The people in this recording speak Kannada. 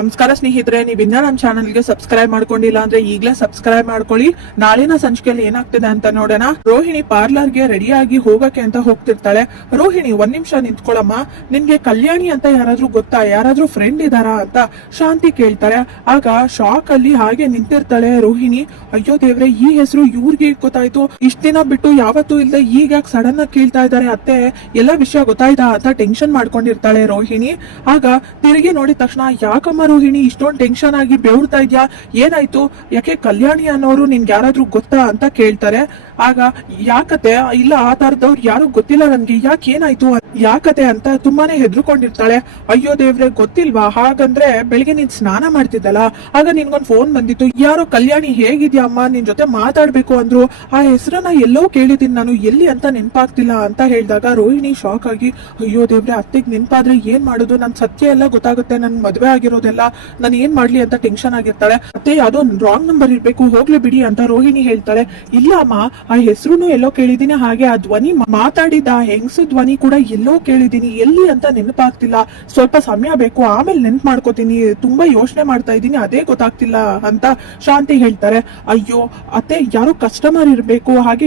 ನಮಸ್ಕಾರ ಸ್ನೇಹಿತರೆ, ನೀವು ಇನ್ನ ನಮ್ಮ ಚಾನಲ್ಗೆ ಸಬ್ಸ್ಕ್ರೈಬ್ ಮಾಡ್ಕೊಂಡಿಲ್ಲ ಅಂದ್ರೆ ಈಗಲೇ ಸಬ್ಸ್ಕ್ರೈಬ್ ಮಾಡ್ಕೊಳ್ಳಿ. ನಾಳಿನ ಸಂಚಿಕೆಯಲ್ಲಿ ಏನಾಗ್ತಿದೆ ಅಂತ ನೋಡೋಣ. ರೋಹಿಣಿ ಪಾರ್ಲರ್ಗೆ ರೆಡಿಯಾಗಿ ಹೋಗಕ್ಕೆ ಅಂತ ಹೋಗ್ತಿರ್ತಾಳೆ. ರೋಹಿಣಿ ಒಂದ್ ನಿಮಿಷ ನಿಂತ್ಕೊಳಮ್ಮ. ನಿನ್ಗೆ ಕಲ್ಯಾಣಿ ಅಂತ ಯಾರಾದ್ರೂ ಗೊತ್ತಾ? ಯಾರಾದ್ರೂ ಫ್ರೆಂಡ್ ಇದಾರಾ ಅಂತ ಶಾಂತಿ ಕೇಳ್ತಾರೆ. ಆಗ ಶಾಕ್ ಅಲ್ಲಿ ಹಾಗೆ ನಿಂತಿರ್ತಾಳೆ ರೋಹಿಣಿ. ಅಯ್ಯೋ ದೇವ್ರೆ, ಈ ಹೆಸರು ಇವ್ರಿಗೆ ಗೊತ್ತಾಯ್ತು. ಇಷ್ಟ ದಿನ ಬಿಟ್ಟು ಯಾವತ್ತೂ ಇಲ್ಲದೆ ಈಗ ಯಾಕೆ ಸಡನ್ ಆಗಿ ಕೇಳ್ತಾ ಇದಾರೆ ಅತ್ತೆ? ಎಲ್ಲ ವಿಷಯ ಗೊತ್ತಾಯ್ತಾ ಅಂತ ಟೆನ್ಷನ್ ಮಾಡ್ಕೊಂಡಿರ್ತಾಳೆ ರೋಹಿಣಿ. ಆಗ ತಿರುಗಿ ನೋಡಿದ ತಕ್ಷಣ ಯಾಕಮ್ಮ ರೋಹಿಣಿ ಇಷ್ಟೊಂದು ಟೆನ್ಷನ್ ಆಗಿ ಬೆವರ್ತಾ ಇದ್ಯಾ? ಏನಾಯ್ತು? ಯಾಕೆ ಕಲ್ಯಾಣಿ ಅನ್ನೋರು ನಿನ್ಗೆ ಯಾರಾದ್ರೂ ಗೊತ್ತಾ ಅಂತ ಕೇಳ್ತಾರೆ. ಆಗ ಯಾಕತೆ? ಇಲ್ಲ, ಆ ತರದವ್ರು ಯಾರು ಗೊತ್ತಿಲ್ಲ ನನ್ಗೆ. ಯಾಕೆ ಏನಾಯ್ತು ಯಾಕತೆ ಅಂತ ತುಂಬಾನೇ ಹೆದರ್ಕೊಂಡಿರ್ತಾಳೆ. ಅಯ್ಯೋ ದೇವ್ರೆ, ಗೊತ್ತಿಲ್ವಾ? ಹಾಗಂದ್ರೆ ಬೆಳಿಗ್ಗೆ ನೀನ್ ಸ್ನಾನ ಮಾಡ್ತಿದ್ದಲ್ಲ. ಆಗ ನಿನ್ಗೊಂದು ಫೋನ್ ಬಂದಿತ್ತು. ಯಾರೋ ಕಲ್ಯಾಣಿ ಹೇಗಿದ್ಯಾ ಅಮ್ಮ? ನಿನ್ ಜೊತೆ ಮಾತಾಡ್ಬೇಕು ಅಂದ್ರು. ಆ ಹೆಸರನ್ನ ಎಲ್ಲೋ ಕೇಳಿದೀನಿ ನಾನು. ಎಲ್ಲಿ ಅಂತ ನೆನ್ಪಾಗ್ತಿಲ್ಲ ಅಂತ ಹೇಳಿದಾಗ ರೋಹಿಣಿ ಶಾಕ್ ಆಗಿ, ಅಯ್ಯೋ ದೇವ್ರೆ, ಅತ್ತೆಗ್ ನೆನ್ಪಾದ್ರೆ ಏನ್ ಮಾಡೋದು? ನನ್ ಸತ್ಯ ಎಲ್ಲ ಗೊತ್ತಾಗುತ್ತೆ. ನನ್ ಮದ್ವೆ ಆಗಿರೋದೆಲ್ಲ ನಾನು ಏನ್ ಮಾಡ್ಲಿ ಅಂತ ಟೆನ್ಷನ್ ಆಗಿರ್ತಾಳೆ. ಅತ್ತೆ ಯಾವ್ದೋ ರಾಂಗ್ ನಂಬರ್ ಇರ್ಬೇಕು, ಹೋಗ್ಲಿ ಬಿಡಿ ಅಂತ ರೋಹಿಣಿ ಹೇಳ್ತಾಳೆ. ಇಲ್ಲ ಅಮ್ಮ, ಆ ಹೆಸರುನು ಎಲ್ಲೋ ಕೇಳಿದೀನಿ ಹಾಗೆ ಆ ಧ್ವನಿ ಮಾತಾಡಿದ ಹೆಂಗಸ ಧ್ವನಿ ಕೂಡ ಎಲ್ಲೋ ಕೇಳಿದೀನಿ ಎಲ್ಲಿ ಅಂತ ನೆನಪಾಗ್ತಿಲ್ಲ. ಸ್ವಲ್ಪ ಸಮಯ ಬೇಕು, ಆಮೇಲೆ ನೆನ್ಪ್ ಮಾಡ್ಕೋತೀನಿ. ತುಂಬಾ ಯೋಚನೆ ಮಾಡ್ತಾ ಇದ್ದೀನಿ, ಅದೇ ಗೊತ್ತಾಗ್ತಿಲ್ಲ ಅಂತ ಶಾಂತಿ ಹೇಳ್ತಾರೆ. ಅಯ್ಯೋ, ಅತ್ತೆ ಯಾರೋ ಕಸ್ಟಮರ್ ಇರ್ಬೇಕು. ಹಾಗೆ